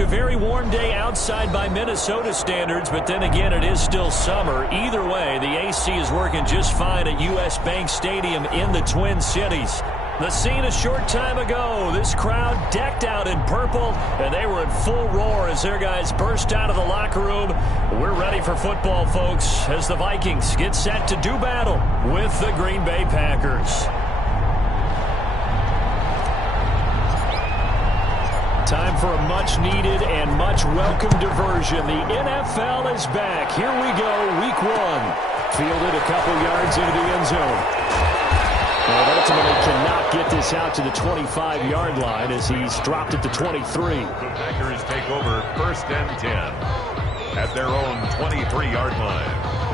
A very warm day outside by Minnesota standards, but then again, it is still summer. Either way, the AC is working just fine at U.S. Bank Stadium in the Twin Cities. The scene a short time ago, this crowd decked out in purple, and they were in full roar as their guys burst out of the locker room. We're ready for football, folks, as the Vikings get set to do battle with the Green Bay Packers. Time for a much-needed and much-welcome diversion. The NFL is back. Here we go, Week 1. Fielded a couple yards into the end zone. Well, ultimately cannot get this out to the 25-yard line as he's dropped it to 23. The Packers take over 1st and 10 at their own 23-yard line.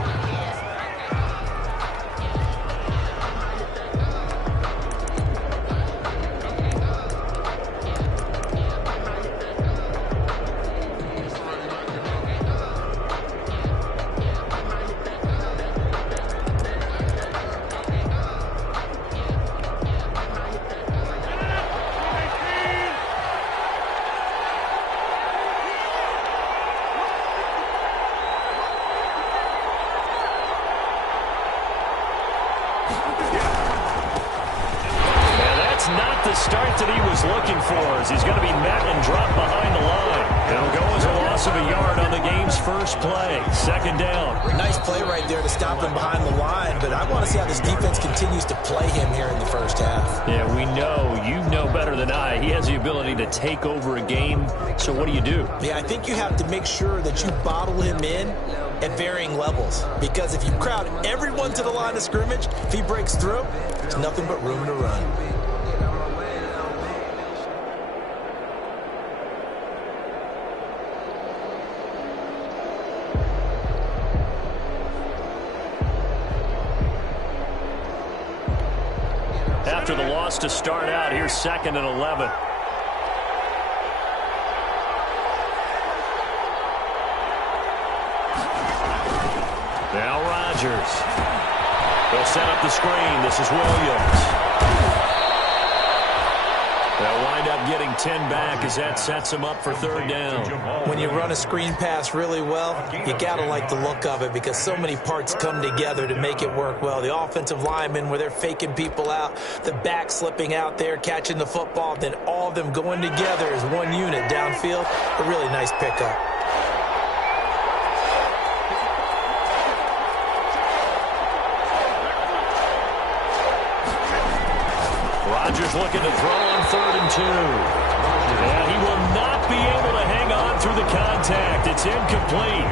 Start that he was looking for as he's going to be met and dropped behind the line. It'll go as a loss of a yard on the game's first play. 2nd down. Nice play right there to stop him behind the line, but I want to see how this defense continues to play him here in the first half. Yeah, we know. You know better than I. He has the ability to take over a game, so what do you do? Yeah, I think you have to make sure that you bottle him in at varying levels, because if you crowd everyone to the line of scrimmage, if he breaks through, there's nothing but room to run. After the loss to start out, here's 2nd and 11. Now Rodgers. They'll set up the screen. This is Williams. They'll wind up getting 10 back as that sets them up for 3rd down. When you run a screen pass really well, you got to like the look of it because so many parts come together to make it work well. The offensive linemen, where they're faking people out, the back slipping out there, catching the football, then all of them going together as one unit downfield. A really nice pickup. Rodgers looking to throw on 3rd and 2. And he will not be able to hang on through the contact. It's incomplete.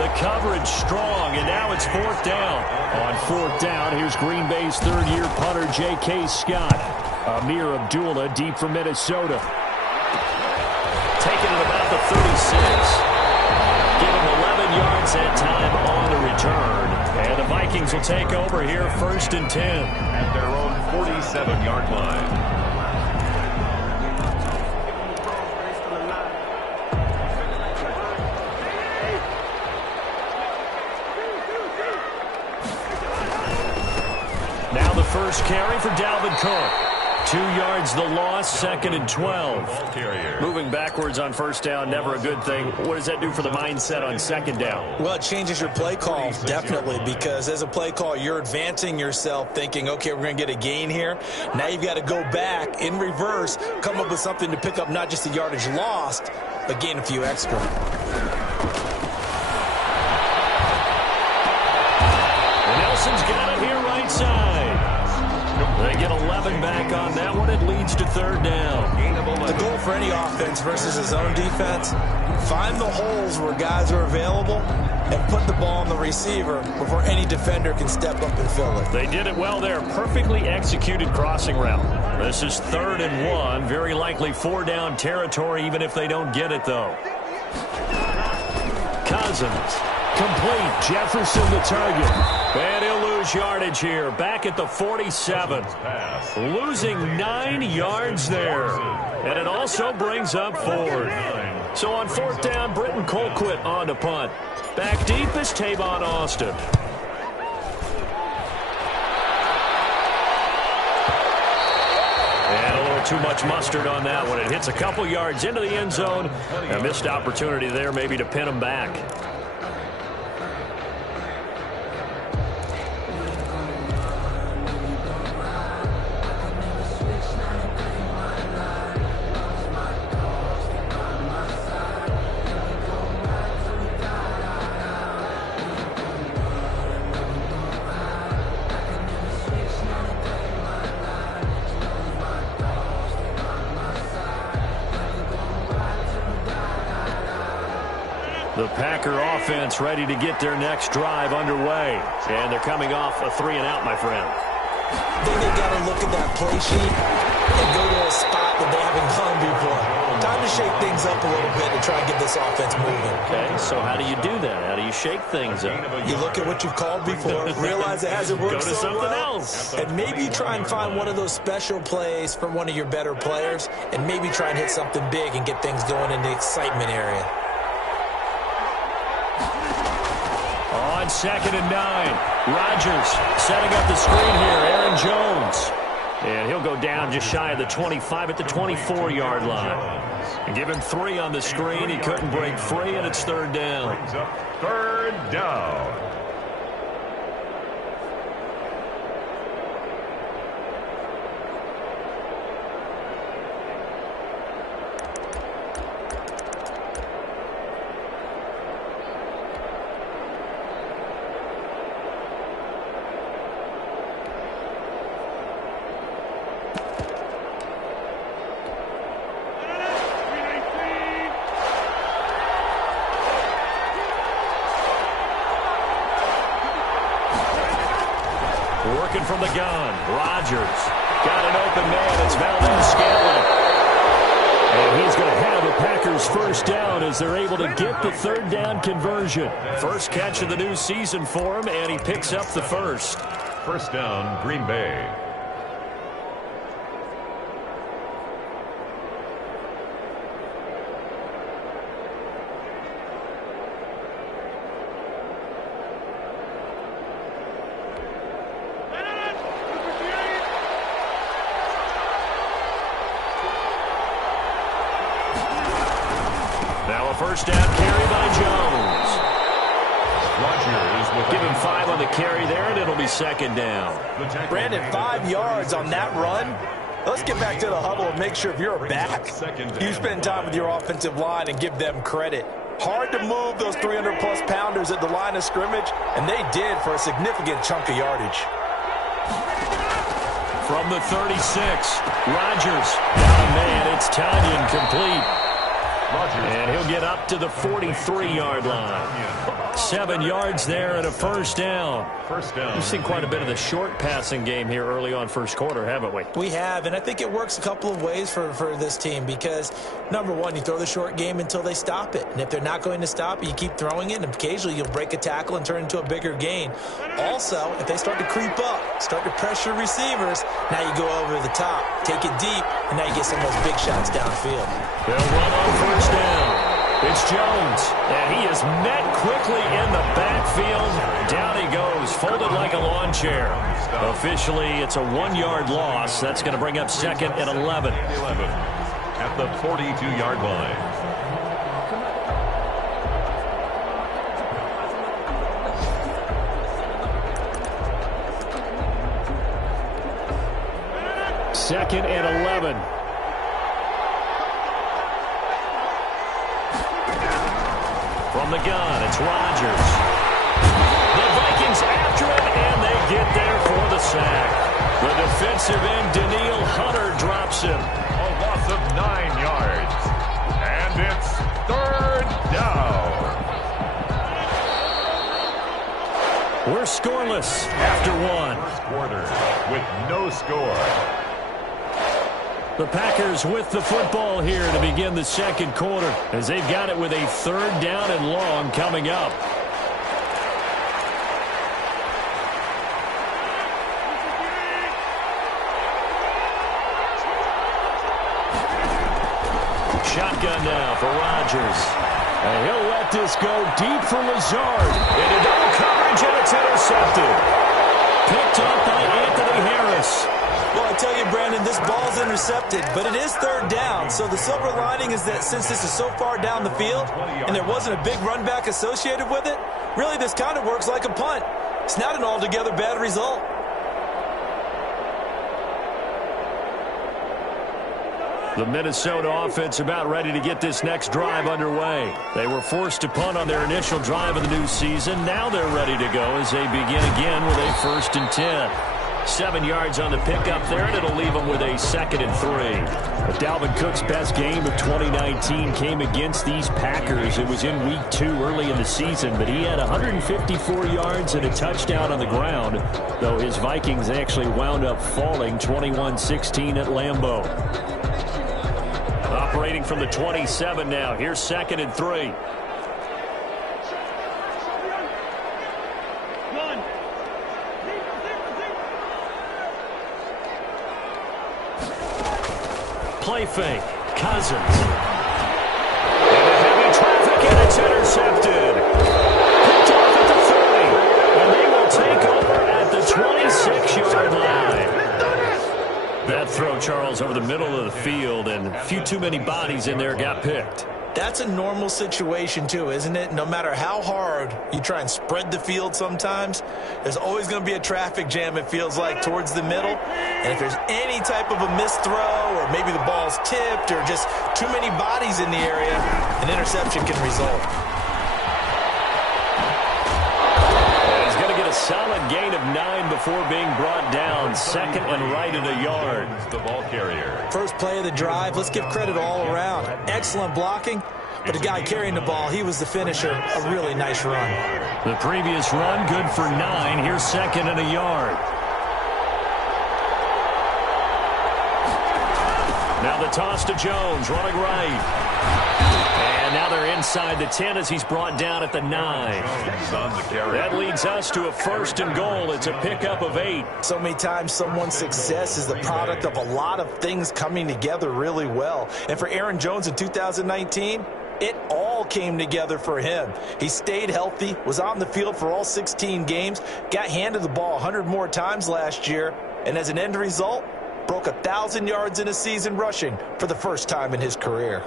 The coverage strong, and now it's 4th down. On 4th down, here's Green Bay's 3rd-year punter, J.K. Scott. Amir Abdullah deep from Minnesota. Taking it about the 36. Give him 11 yards that time on the return. And the Vikings will take over here 1st and 10. At their own 47-yard line. Now the first carry for Dalvin Cook. 2 yards the loss, 2nd and 12. Moving backwards on 1st down, never a good thing. What does that do for the mindset on 2nd down? Well, it changes your play call, definitely, because as a play call, you're advancing yourself thinking, okay, we're going to get a gain here. Now you've got to go back in reverse, come up with something to pick up not just the yardage lost, but gain a few extra. Nelson's got it here right side. They get 11 back on that one. It leads to 3rd down. The goal for any offense versus his own defense, find the holes where guys are available and put the ball on the receiver before any defender can step up and fill it. They did it well there. Perfectly executed crossing route. This is 3rd and 1. Very likely 4-down territory even if they don't get it, though. Cousins. Complete. Jefferson the target. And he'll lose yardage here. Back at the 47. Losing 9 yards there. And it also brings up 4th. So on 4th down, Britton Colquitt on to punt. Back deep is Tavon Austin. And a little not too much mustard on that one. It hits a couple yards into the end zone. A missed opportunity there maybe to pin them back. The Packer offense ready to get their next drive underway. And they're coming off a 3-and-out, my friend. I think they got to look at that play sheet and go to a spot that they haven't gone before. Time to shake things up a little bit to try and get this offense moving. Okay, so how do you do that? How do you shake things up? You look at what you've called before, realize it hasn't worked Go to something else. And maybe try and find one of those special plays for one of your better players, and maybe try and hit something big and get things going in the excitement area. On 2nd and 9, Rodgers setting up the screen here. Aaron Jones. And he'll go down just shy of the 25 at the 24-yard line. And give him 3 on the screen. He couldn't break free, and it's 3rd down. Brings up 3rd down. Working from the gun. Rodgers got an open man. It's Valdez-Scantling. And he's going to have the Packers first down as they're able to get the 3rd down conversion. First catch of the new season for him, and he picks up the first. First down, Green Bay. First down carry by Jones. Rodgers with Give him 5 on the carry there, and it'll be 2nd down. Brandon, 5 yards on that run. Let's get back to the huddle and make sure if you're a back, you spend time with your offensive line and give them credit. Hard to move those 300-plus pounders at the line of scrimmage, and they did for a significant chunk of yardage. From the 36, Rodgers. Oh, man, it's Tanyan complete. And he'll get up to the 43-yard line. 7 yards there and a first down. We've seen quite a bit of the short passing game here early on first quarter, haven't we? We have, and I think it works a couple of ways for this team because, number one, you throw the short game until they stop it. And if they're not going to stop it, you keep throwing it, and occasionally you'll break a tackle and turn into a bigger gain. Also, if they start to creep up, start to pressure receivers, now you go over the top, take it deep, and now you get some of those big shots downfield. They'll run on first down. It's Jones, and he is met quickly in the backfield. Down he goes, folded like a lawn chair. Officially, it's a 1-yard loss. That's going to bring up 2nd and 11. At the 42-yard line. Second and 11. From the gun, it's Rodgers. The Vikings after him, and they get there for the sack. The defensive end, Daniil Hunter, drops him. A loss of 9 yards. And it's 3rd down. We're scoreless after 1. First quarter with no score. The Packers with the football here to begin the 2nd quarter as they've got it with a 3rd down and long coming up. Shotgun now for Rodgers. And he'll let this go deep for Lazard. Into double coverage, and it's intercepted. Picked up by Anthony Harris. Well, I tell you, Brandon, this This ball's intercepted, but it is third down. So the silver lining is that since this is so far down the field and there wasn't a big run back associated with it, really this kind of works like a punt. It's not an altogether bad result. The Minnesota offense about ready to get this next drive underway. They were forced to punt on their initial drive of the new season. Now they're ready to go as they begin again with a 1st and 10. 7 yards on the pickup there, and it'll leave them with a 2nd and 3. But Dalvin Cook's best game of 2019 came against these Packers. It was in Week 2 early in the season, but he had 154 yards and a touchdown on the ground, though his Vikings actually wound up falling 21-16 at Lambeau. Operating from the 27 now. Here's 2nd and 3. Play fake. Cousins. And heavy traffic, and it's intercepted. Picked off at the 30. And they will take over at the 26-yard line. That throw, Charles, over the middle of the field, and a few too many bodies in there got picked. That's a normal situation, too, isn't it? No matter how hard you try and spread the field sometimes, there's always going to be a traffic jam, it feels like, towards the middle. And if there's any type of a missed throw, or maybe the ball's tipped, or just too many bodies in the area, an interception can result. He's going to get a solid gain of 9 before being brought down. 2nd and right at a yard. The ball carrier. First play of the drive, let's give credit all around. Excellent blocking, but the guy carrying the ball, he was the finisher. A really nice run. The previous run, good for 9. Here's 2nd and a yard. Now the toss to Jones, running right. And now they're inside the 10 as he's brought down at the 9. That leads us to a 1st and goal. It's a pickup of 8. So many times someone's success is the product of a lot of things coming together really well. And for Aaron Jones in 2019, it all came together for him. He stayed healthy, was on the field for all 16 games, got handed the ball 100 more times last year, and as an end result, broke 1,000 yards in a season rushing for the first time in his career.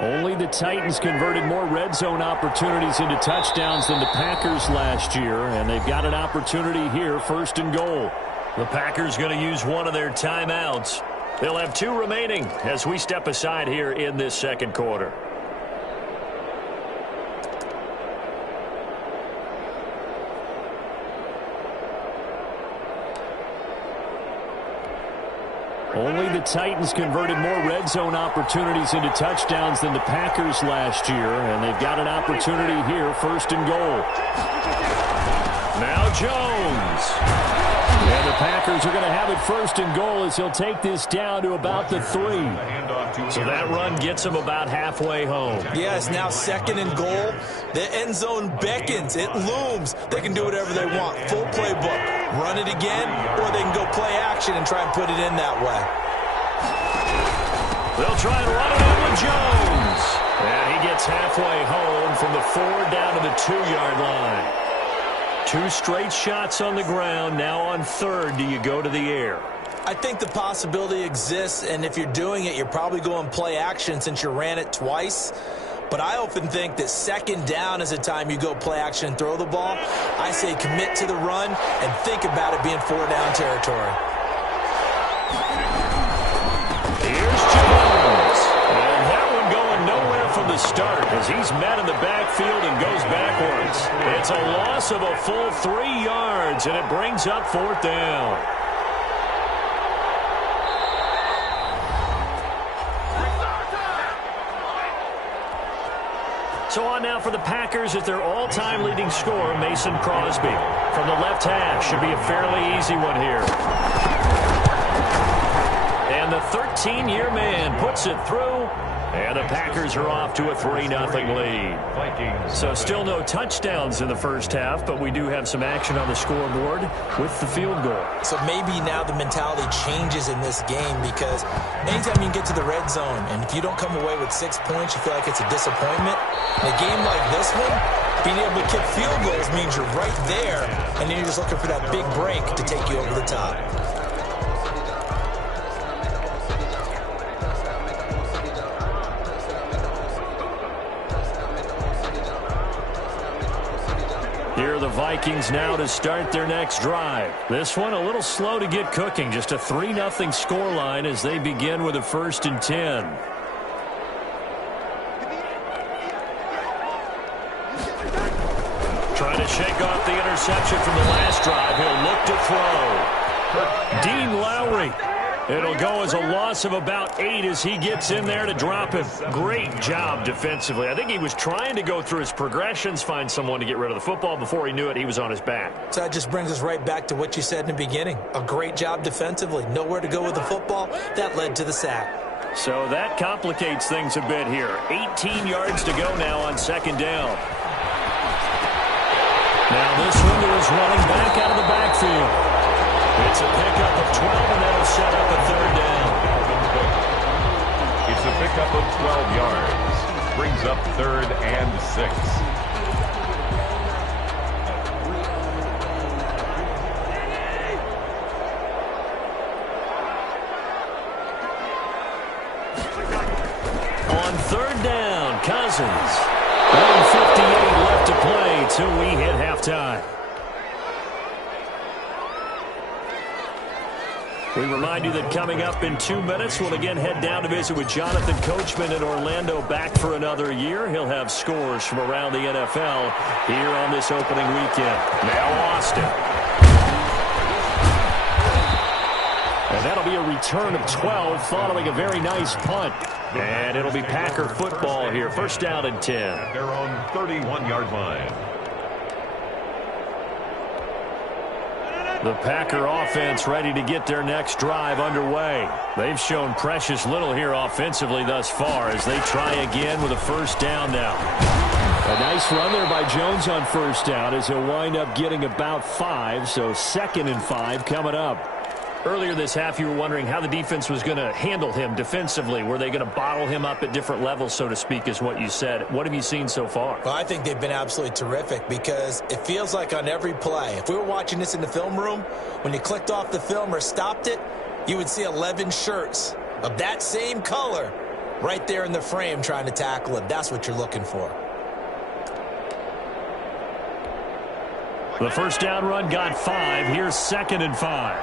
Only the Titans converted more red zone opportunities into touchdowns than the Packers last year, and they've got an opportunity here, 1st and goal. The Packers going to use one of their timeouts. They'll have 2 remaining as we step aside here in this 2nd quarter. Only the Titans converted more red zone opportunities into touchdowns than the Packers last year, and they've got an opportunity here, 1st and goal. Now Jones. And the Packers are going to have it 1st and goal as he'll take this down to about the 3. So that run gets him about halfway home. Yeah, it's now 2nd and goal. The end zone beckons. It looms. They can do whatever they want. Full playbook. Run it again, or they can go play action and try and put it in that way. They'll try and run it in with Jones. And he gets halfway home from the 4 down to the 2-yard line. 2 straight shots on the ground. Now on 3rd, do you go to the air? I think the possibility exists, and if you're doing it, you're probably going play action since you ran it twice. But I often think that 2nd down is the time you go play action and throw the ball. I say commit to the run and think about it being 4-down territory. Here's Jones. And that one going nowhere from the start as he's met in the backfield and goes backwards. It's a loss of a full 3 yards, and it brings up 4th down. So on now for the Packers is their all-time leading scorer, Mason Crosby. From the left hash, should be a fairly easy one here. And the 13-year man puts it through And the Packers are off to a 3-0 lead. So still no touchdowns in the first half, but we do have some action on the scoreboard with the field goal. So maybe now the mentality changes in this game, because anytime you can get to the red zone, and if you don't come away with 6 points, you feel like it's a disappointment. In a game like this one, being able to kick field goals means you're right there, and then you're just looking for that big break to take you over the top. Here are the Vikings now to start their next drive. This one a little slow to get cooking. Just a 3-0 scoreline as they begin with a 1st and 10. Trying to shake off the interception from the last drive. He'll look to throw. Dean Lowry. It'll go as a loss of about 8 as he gets in there to drop him. Great job defensively. I think he was trying to go through his progressions, find someone to get rid of the football. Before he knew it, he was on his back. So that just brings us right back to what you said in the beginning. A great job defensively. Nowhere to go with the football. That led to the sack. So that complicates things a bit here. 18 yards to go now on 2nd down. Now this one to his running back out of the backfield. It's a pickup of 12, and that'll set up a 3rd down. It's a pickup of 12 yards. Brings up 3rd and 6. On 3rd down, Cousins. 1:58 left to play till we hit halftime. We remind you that coming up in 2 minutes, we'll again head down to visit with Jonathan Coachman in Orlando, back for another year. He'll have scores from around the NFL here on this opening weekend. Now Austin. And that'll be a return of 12 following a very nice punt. And it'll be Packer football here. 1st down and 10. At their own 31-yard line. The Packer offense ready to get their next drive underway. They've shown precious little here offensively thus far as they try again with a 1st down now. A nice run there by Jones on 1st down as he'll wind up getting about 5, so 2nd and 5 coming up. Earlier this half, you were wondering how the defense was going to handle him defensively. Were they going to bottle him up at different levels, so to speak, is what you said. What have you seen so far? Well, I think they've been absolutely terrific, because it feels like on every play, if we were watching this in the film room, when you clicked off the film or stopped it, you would see 11 shirts of that same color right there in the frame trying to tackle him. That's what you're looking for. The 1st down run got 5. Here's 2nd and 5.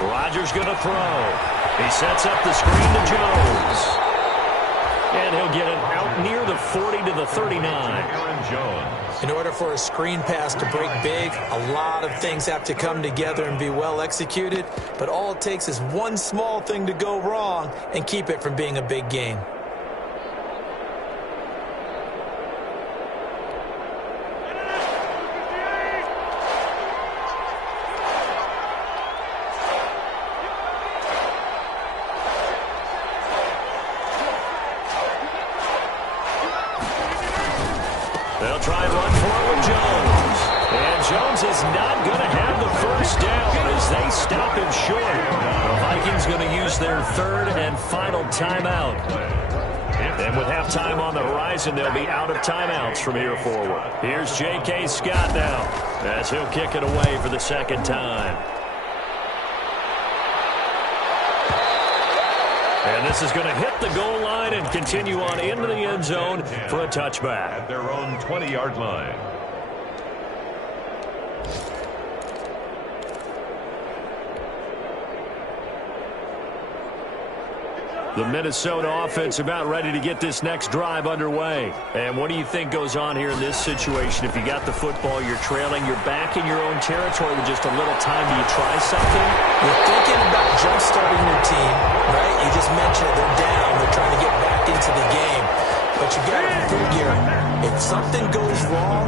Rodgers going to throw. He sets up the screen to Jones. And he'll get it out near the 40 to the 39. In order for a screen pass to break big, a lot of things have to come together and be well executed. But all it takes is one small thing to go wrong and keep it from being a big game. They'll try and run for it with Jones. And Jones is not going to have the 1st down as they stop him short. The Vikings going to use their 3rd and final timeout. And with halftime on the horizon, they'll be out of timeouts from here forward. Here's J.K. Scott now as he'll kick it away for the 2nd time. And this is going to hit the goal line and continue on into the end zone for a touchback. At their own 20-yard line. The Minnesota offense about ready to get this next drive underway. And what do you think goes on here in this situation? If you got the football, you're trailing, you're back in your own territory with just a little time. Do you try something? You're thinking about jump-starting your team, right? You just mentioned they're down. They're trying to get back into the game. But you got to figure, if something goes wrong,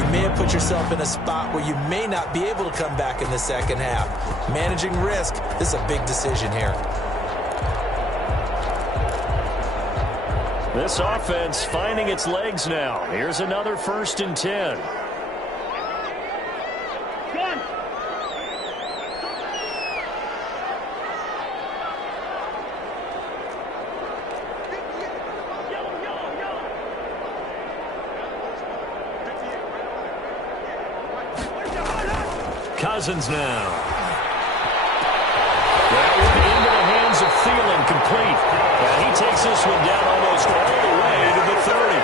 you may have put yourself in a spot where you may not be able to come back in the second half. Managing risk, this is a big decision here. This offense finding its legs now. Here's another 1st and 10. Cousins now. That one into the hands of Thielen, complete. And he takes this one down almost all the way to the 30.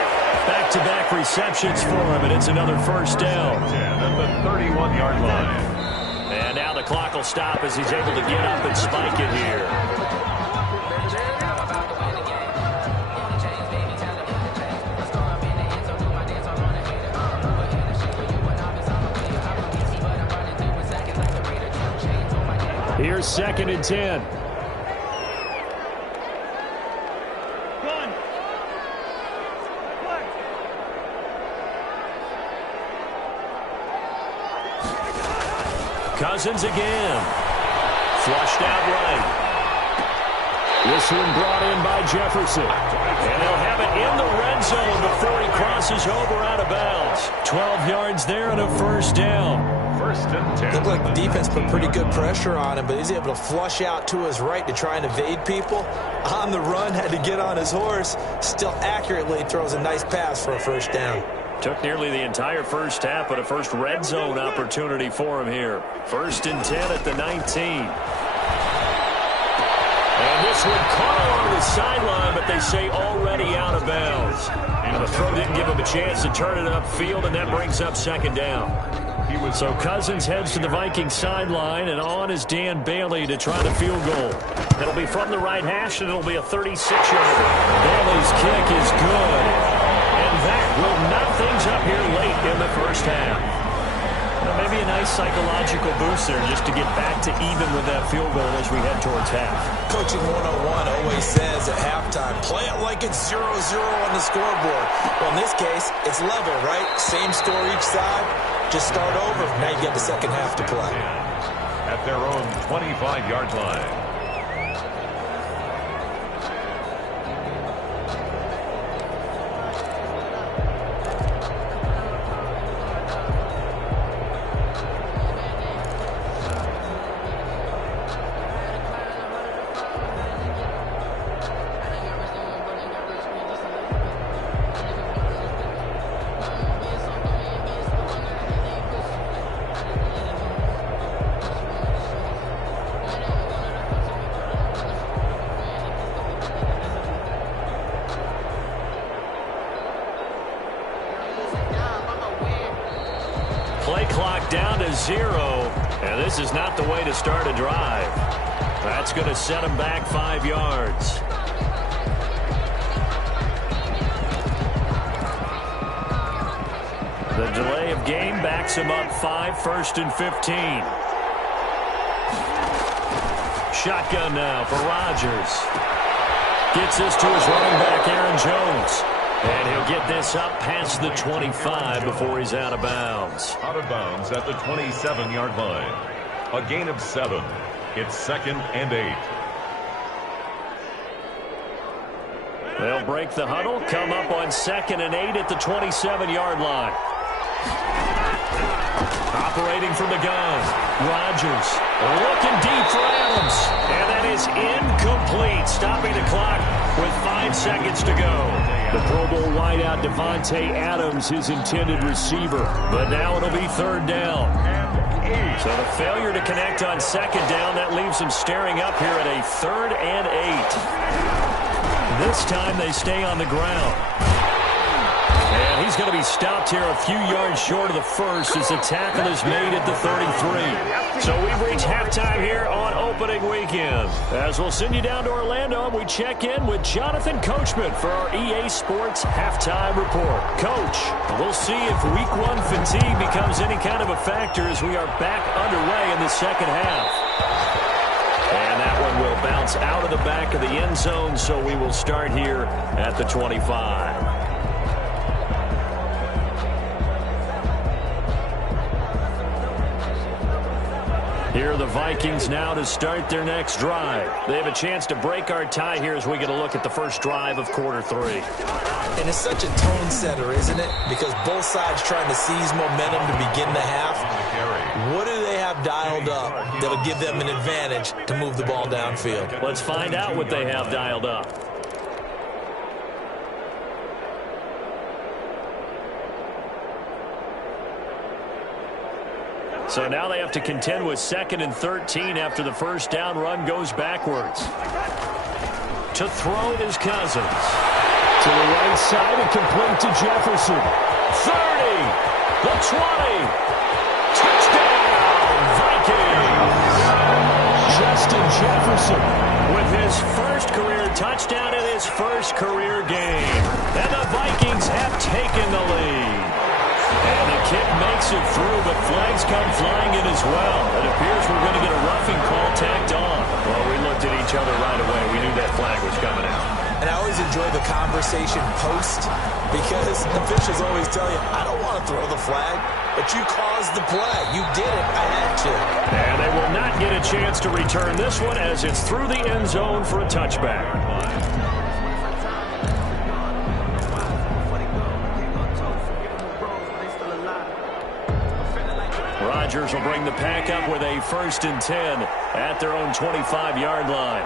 Back-to-back receptions for him, and it's another 1st down. At the 31-yard line. And now the clock will stop as he's able to get up and spike it here. Here's 2nd and 10. Cousins again. Flushed out right. This one brought in by Jefferson. And they'll have it in the red zone before he crosses over out of bounds. 12 yards there and a 1st down. 1st and 10. Looked like the defense put pretty good pressure on him, but he's able to flush out to his right to try and evade people. On the run, had to get on his horse. Still accurately throws a nice pass for a 1st down. Took nearly the entire 1st half, but a first red zone opportunity for him here. 1st and 10 at the 19. And this one caught along the sideline, but they say already out of bounds. And the throw didn't give him a chance to turn it upfield, and that brings up 2nd down. So Cousins heads to the Vikings sideline, and on is Dan Bailey to try the field goal. It'll be from the right hash, and it'll be a 36-yarder. Bailey's kick is good. And that will knot things up here late in the 1st half. Now, maybe a nice psychological boost there just to get back to even with that field goal as we head towards half. Coaching 101 always says at halftime, play it like it's 0-0 on the scoreboard. Well, in this case, it's level, right? Same score each side. Just start over. Now you get the 2nd half to play. At their own 25-yard line. Play clock down to 0, and this is not the way to start a drive. That's going to set him back 5 yards. The delay of game backs him up 5, 1st and 15. Shotgun now for Rodgers. Gets this to his running back, Aaron Jones. And he'll get this up past the 25 before he's out of bounds. Out of bounds at the 27-yard line. A gain of 7. It's 2nd and 8. They'll break the huddle, come up on 2nd and 8 at the 27-yard line. Operating from the gun, Rodgers looking deep for Adams. And that is incomplete, stopping the clock with 5 seconds to go. The Pro Bowl wideout Devontae Adams, his intended receiver. But now it'll be 3rd down. So the failure to connect on 2nd down, that leaves them staring up here at a 3rd and 8. This time they stay on the ground. And he's going to be stopped here a few yards short of the 1st as the tackle is made at the 33. So we've reached halftime here on opening weekend. As we'll send you down to Orlando, we check in with Jonathan Coachman for our EA Sports Halftime Report. Coach, we'll see if Week 1 fatigue becomes any kind of a factor as we are back underway in the 2nd half. And that one will bounce out of the back of the end zone, so we will start here at the 25. Here are the Vikings now to start their next drive. They have a chance to break our tie here as we get a look at the first drive of quarter 3. And it's such a tone setter, isn't it? Because both sides trying to seize momentum to begin the half. What do they have dialed up that'll give them an advantage to move the ball downfield? Let's find out what they have dialed up. So now they have to contend with 2nd and 13 after the first down run goes backwards. To throw is Cousins. To the right side and complete to Jefferson. 30. The 20. Touchdown, Vikings. Justin Jefferson with his first career touchdown in his first career game. And the Vikings have taken the lead. And the kick makes it through, but flags come flying in as well. It appears we're going to get a roughing call tacked on. Well, we looked at each other right away. We knew that flag was coming out. And I always enjoy the conversation post because officials always tell you, I don't want to throw the flag, but you caused the play. You did it. I had to. And they will not get a chance to return this one as it's through the end zone for a touchback. Rodgers will bring the pack up with a 1st and 10 at their own 25-yard line.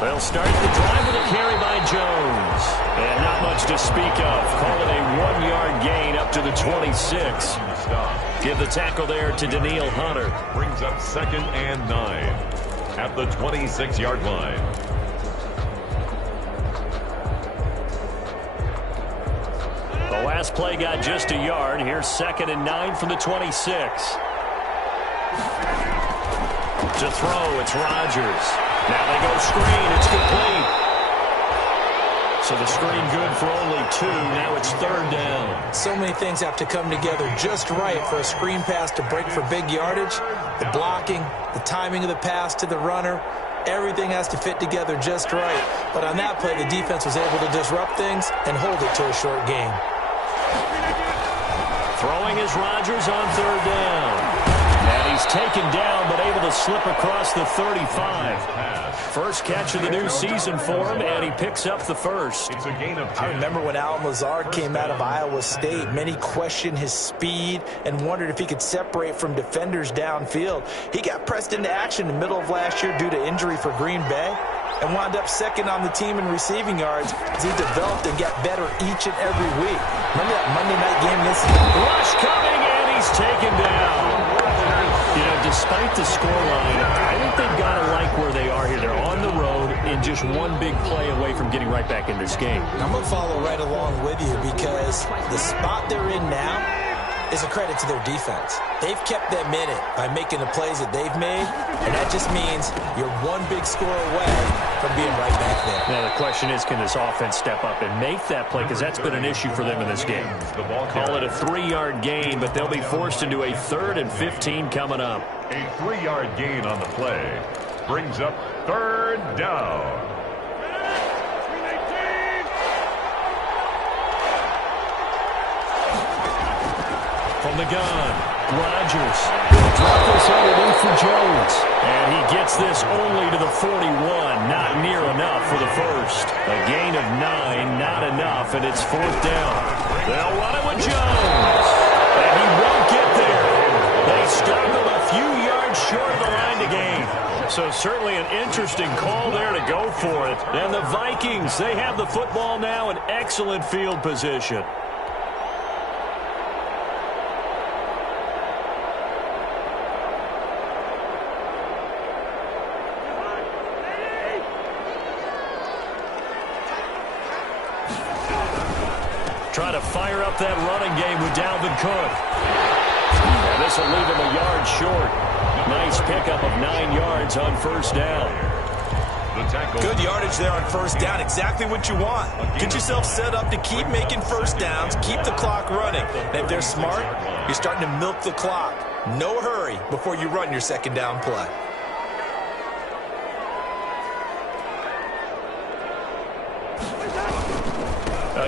They'll start the drive with a carry by Jones. And not much to speak of. Call it a 1-yard gain up to the 26. Give the tackle there to Daniil Hunter. Brings up 2nd and 9. At the 26-yard line. The last play got just a yard. Here's 2nd and 9 from the 26. To throw, it's Rodgers. Now they go screen. It's complete. So the screen good for only 2. Now it's 3rd down. So many things have to come together just right for a screen pass to break for big yardage. The blocking, the timing of the pass to the runner, everything has to fit together just right. But on that play, the defense was able to disrupt things and hold it to a short gain. Throwing is Rodgers on 3rd down. And he's taken down, but able to slip across the 35. First catch of the new season for him, and he picks up the first. It's a gain of 10. I remember when Alan Lazard came out of Iowa State, many questioned his speed and wondered if he could separate from defenders downfield. He got pressed into action in the middle of last year due to injury for Green Bay and wound up 2nd on the team in receiving yards as he developed and got better each and every week. Remember that Monday night game against rush coming, and he's taken down. You know, despite the scoreline, I think they've got to like where they are here. They're on the road and just one big play away from getting right back in this game. I'm going to follow right along with you because the spot they're in now is a credit to their defense. They've kept them in it by making the plays that they've made, and that just means you're one big score away from being right back there. Now, the question is, can this offense step up and make that play? Because that's been an issue for them in this game. Call it a 3-yard gain, but they'll be forced into a 3rd and 15 coming up. A 3-yard gain on the play brings up 3rd down. From the gun, Rodgers. Drop this underneath for Jones. And he gets this only to the 41. Not near enough for the first. A gain of 9, not enough, and it's 4th down. They'll run it with Jones. And he won't get there. They struggled a few yards short of the line to gain. So certainly an interesting call there to go for it. And the Vikings, they have the football now in excellent field position. Trying to fire up that running game with Dalvin Cook. And this will leave him a yard short. Nice pickup of 9 yards on 1st down. Good yardage there on 1st down. Exactly what you want. Get yourself set up to keep making 1st downs, keep the clock running. And if they're smart, you're starting to milk the clock. No hurry before you run your 2nd down play.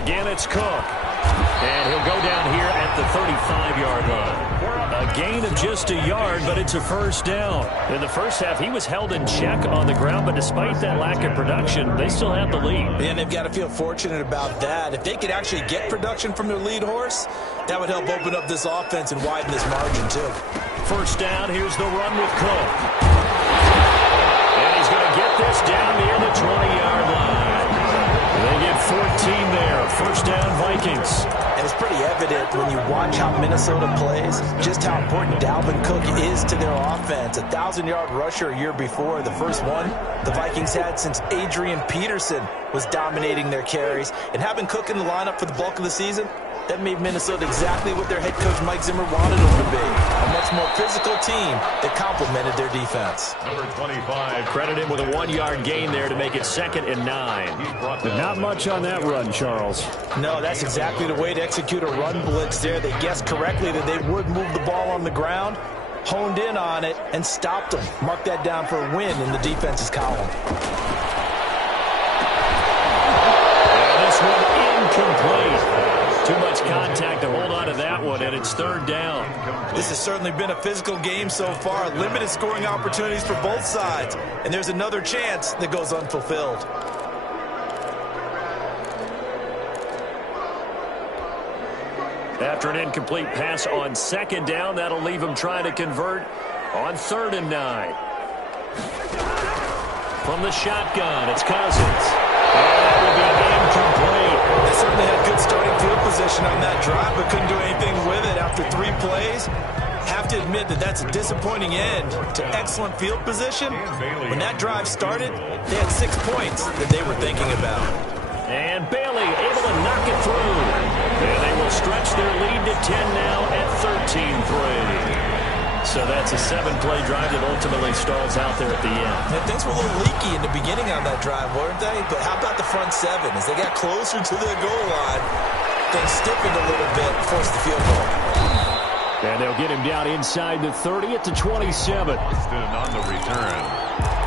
Again, it's Cook. And he'll go down here at the 35-yard line. A gain of just a yard, but it's a first down. In the first half, he was held in check on the ground, but despite that lack of production, they still have the lead. And they've got to feel fortunate about that. If they could actually get production from their lead horse, that would help open up this offense and widen this margin, too. First down, here's the run with Cook. And he's going to get this down near the 20-yard line. They get 14 there. First down, Vikings. And it's pretty evident when you watch how Minnesota plays, just how important Dalvin Cook is to their offense. A 1,000-yard rusher a year before, the first one the Vikings had since Adrian Peterson was dominating their carries. And having Cook in the lineup for the bulk of the season, that made Minnesota exactly what their head coach Mike Zimmer wanted them to be. A much more physical team that complemented their defense. Number 25. Credit him with a 1-yard gain there to make it 2nd and 9. But not much on that run, Charles. No, that's exactly the way to execute a run blitz there. They guessed correctly that they would move the ball on the ground, honed in on it, and stopped them. Mark that down for a win in the defense's column. And this one incomplete. Too much contact to hold on to that one, and it's 3rd down. This has certainly been a physical game so far. Limited scoring opportunities for both sides. And there's another chance that goes unfulfilled. After an incomplete pass on 2nd down, that'll leave him trying to convert on 3rd and 9. From the shotgun, it's Cousins. And that will be incomplete. They certainly had good starting field position on that drive, but couldn't do anything with it after 3 plays. Have to admit that that's a disappointing end to excellent field position. When that drive started, they had 6 points that they were thinking about. And Bailey able to knock it through. And they will stretch their lead to 10 now at 13-3. So that's a 7-play drive that ultimately stalls out there at the end. And things were a little leaky in the beginning on that drive, weren't they? But how about the front 7? As they got closer to their goal line, things stiffened a little bit, forced the field goal. And they'll get him down inside the 30 at the 27. Boston on the return.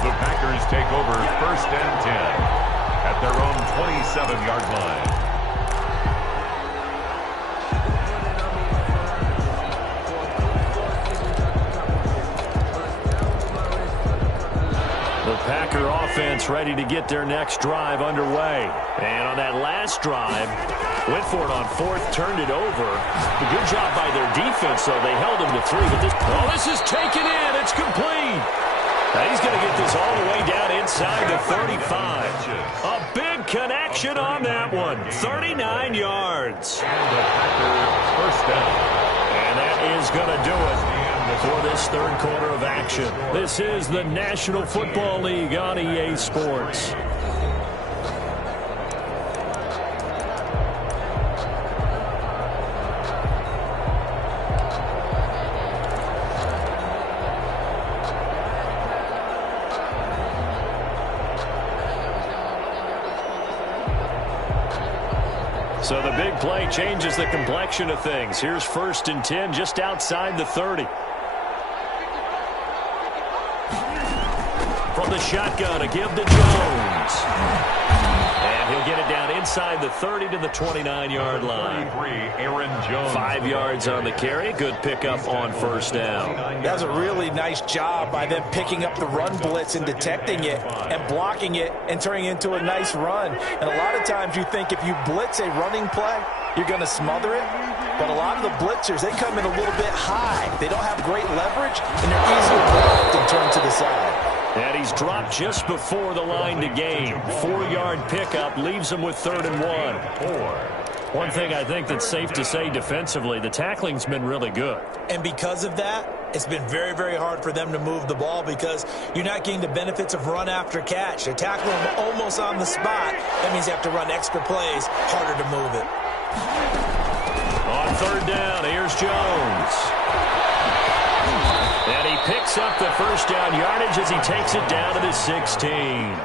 The Packers take over 1st and 10 at their own 27-yard line. The Packer offense ready to get their next drive underway. And on that last drive, went for it on 4th, turned it over. A good job by their defense, though. They held him to 3, but this is taken in. It's complete. Now he's going to get this all the way down inside the 35. A big connection on that one. 39 yards. And the Packers first down. And that is going to do it for this 3rd quarter of action. This is the National Football League on EA Sports. So the big play changes the complexion of things. Here's 1st and 10 just outside the 30. From the shotgun, a give to Jones. And he'll get it down inside the 30 to the 29-yard line. 33, Aaron Jones. 5 yards on the carry. Good pickup on 1st down. That was a really nice job by them picking up the run blitz and detecting it and blocking it and turning it into a nice run. And a lot of times you think if you blitz a running play, you're going to smother it. But a lot of the blitzers, they come in a little bit high. They don't have great leverage, and they're easily blocked and turned to the side. And he's dropped just before the line to gain. 4-yard pickup leaves him with 3rd and 1. One thing I think that's safe to say defensively, the tackling's been really good. And because of that, it's been very, very hard for them to move the ball because you're not getting the benefits of run after catch. They're tackling them almost on the spot. That means they have to run extra plays, harder to move it. On 3rd down, here's Jones. And he picks up the first down yardage as he takes it down to the 16.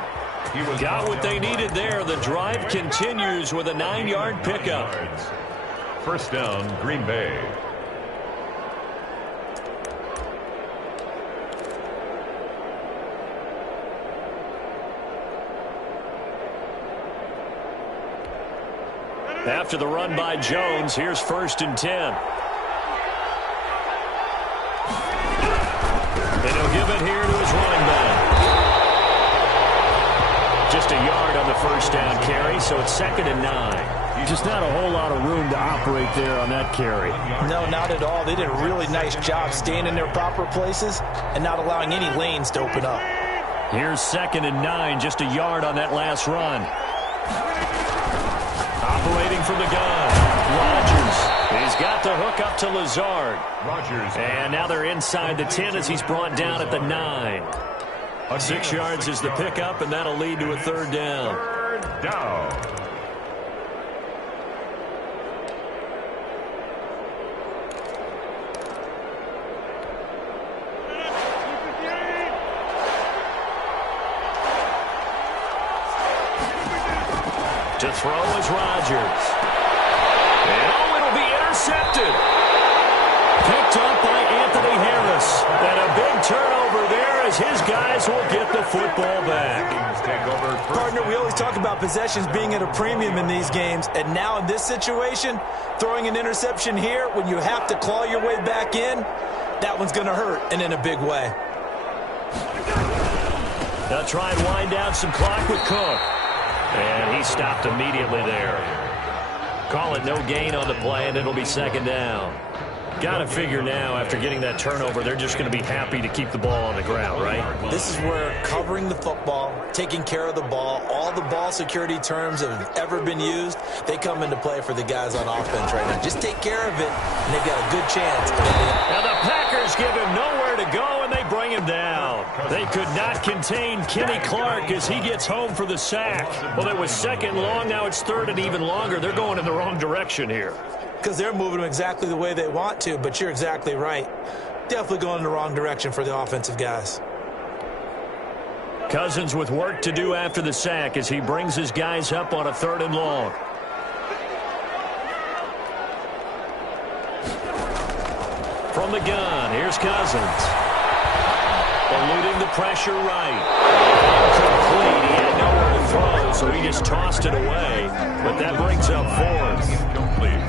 Got what they needed there. The drive continues with a 9-yard pickup. First down, Green Bay. After the run by Jones, here's 1st and 10. And he'll give it here to his running back. Just a yard on the 1st down carry, so it's 2nd and 9. Just not a whole lot of room to operate there on that carry. No, not at all. They did a really nice job staying in their proper places and not allowing any lanes to open up. Here's 2nd and 9, just a yard on that last run. Operating from the gun, Rodgers. He's got the hook up to Lazard. Rodgers. And now they're inside the 10 as he's brought down at the 9. 6 yards is the pickup, and that'll lead to a 3rd down. 3rd down. To throw is Rodgers. And it'll be intercepted. Picked up by Anthony Harris. And a big turnover there as his guys will get the football back. Partner, we always talk about possessions being at a premium in these games. And now in this situation, throwing an interception here when you have to claw your way back in, that one's going to hurt, and in a big way. They'll try and wind down some clock with Cook. And he stopped immediately there. Call it no gain on the play, and it'll be 2nd down. Got to figure now, after getting that turnover, they're just going to be happy to keep the ball on the ground, right? This is where covering the football, taking care of the ball, all the ball security terms that have ever been used, they come into play for the guys on offense right now. Just take care of it, and they've got a good chance. Now the Packers give him nowhere to go, and they bring him down. They could not contain Kenny Clark as he gets home for the sack. Well, it was 2nd long. Now it's 3rd and even longer. They're going in the wrong direction here. Because they're moving them exactly the way they want to, but you're exactly right. Definitely going in the wrong direction for the offensive guys. Cousins with work to do after the sack as he brings his guys up on a 3rd and long. From the gun, here's Cousins. Eluding the pressure right. Incomplete. He had nowhere to throw, so he just tossed it away. But that brings up 4th. Incomplete.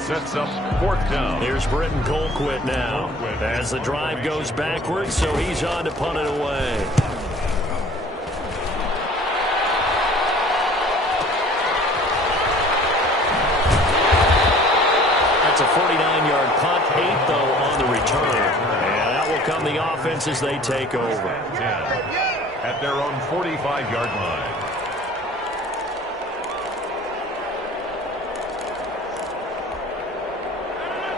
Sets up 4th down. Here's Britton Colquitt now as the drive goes backwards, so he's on to punt it away. That's a 49-yard punt, 8 though on the return. And that will come the offense as they take over. 10 at their own 45-yard line.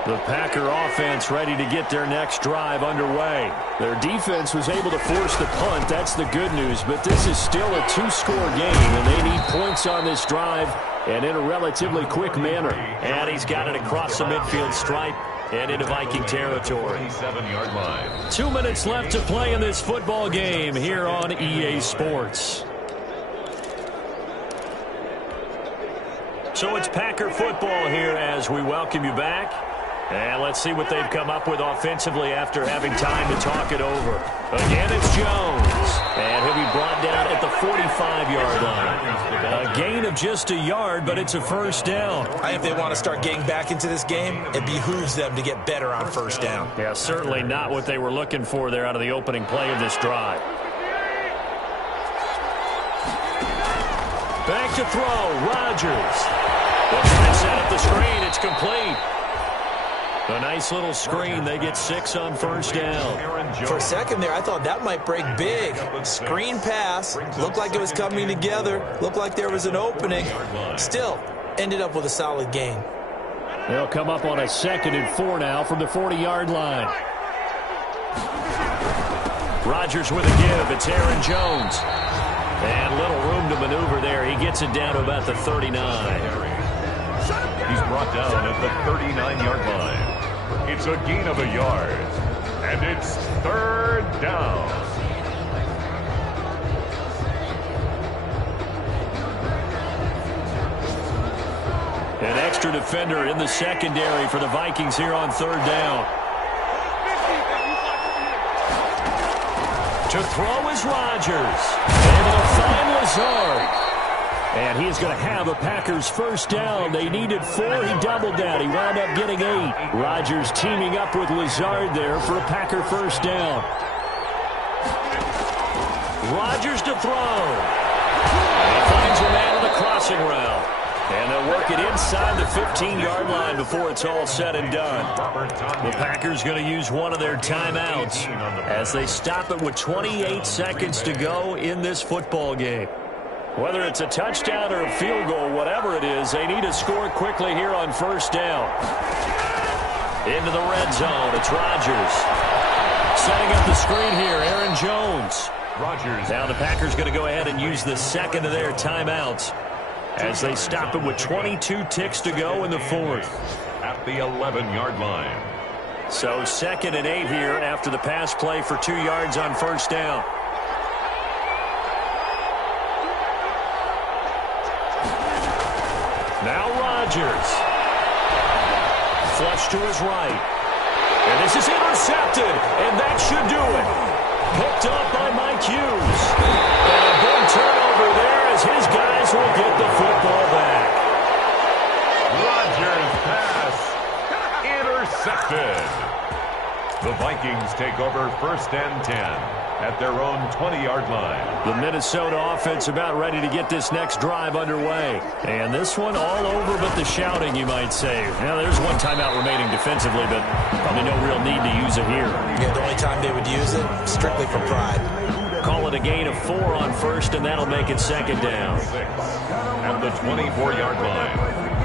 The Packer offense ready to get their next drive underway. Their defense was able to force the punt. That's the good news. But this is still a 2-score game, and they need points on this drive and in a relatively quick manner. And he's got it across the midfield stripe and into Viking territory. 27-yard line. 2 minutes left to play in this football game here on EA Sports. So it's Packer football here as we welcome you back. And let's see what they've come up with offensively after having time to talk it over. Again, it's Jones. And he'll be brought down at the 45-yard line. A gain of just a yard, but it's a 1st down. I think if they want to start getting back into this game, it behooves them to get better on 1st down. Yeah, certainly not what they were looking for there out of the opening play of this drive. Back to throw, Rodgers. They set up the screen, it's complete. A nice little screen. They get 6 on 1st down. For a second there, I thought that might break big. Screen pass. Looked like it was coming together. Looked like there was an opening. Still, ended up with a solid gain. They'll come up on a 2nd and 4 now from the 40-yard line. Rodgers with a give. It's Aaron Jones. And little room to maneuver there. He gets it down to about the 39. He's brought down at the 39-yard line. It's a gain of a yard. And it's 3rd down. An extra defender in the secondary for the Vikings here on 3rd down. To throw is Rodgers. And they'll find Lazard. And he is going to have a Packers first down. They needed 4. He doubled that. He wound up getting 8. Rodgers teaming up with Lazard there for a Packer first down. Rodgers to throw. And he finds a man on the crossing route. And they'll work it inside the 15-yard line before it's all said and done. The Packers going to use one of their timeouts as they stop it with 28 seconds to go in this football game. Whether it's a touchdown or a field goal, whatever it is, they need to score quickly here on first down. Into the red zone, it's Rodgers. Setting up the screen here, Aaron Jones. Rodgers. Now the Packers going to go ahead and use the second of their timeouts as they stop it with 22 ticks to go in the fourth. At the 11-yard line. So 2nd and 8 here after the pass play for 2 yards on first down. Now Rodgers. Flush to his right. And this is intercepted, and that should do it. Picked up by Mike Hughes. And a big turnover there as his guys will get the football back. Rodgers' pass intercepted. The Vikings take over 1st and 10 at their own 20-yard line. The Minnesota offense about ready to get this next drive underway. And this one all over but the shouting, you might say. Now, there's one timeout remaining defensively, but probably no real need to use it here. Yeah, the only time they would use it, strictly for pride. Call it a gain of 4 on first, and that'll make it 2nd down. 6 at the 24-yard line.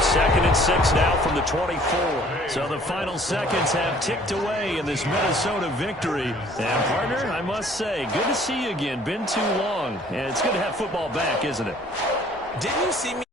Second and 6 now from the 24. So the final seconds have ticked away in this Minnesota victory. And, partner, I must say, good to see you again. Been too long. And it's good to have football back, isn't it? Didn't you see me?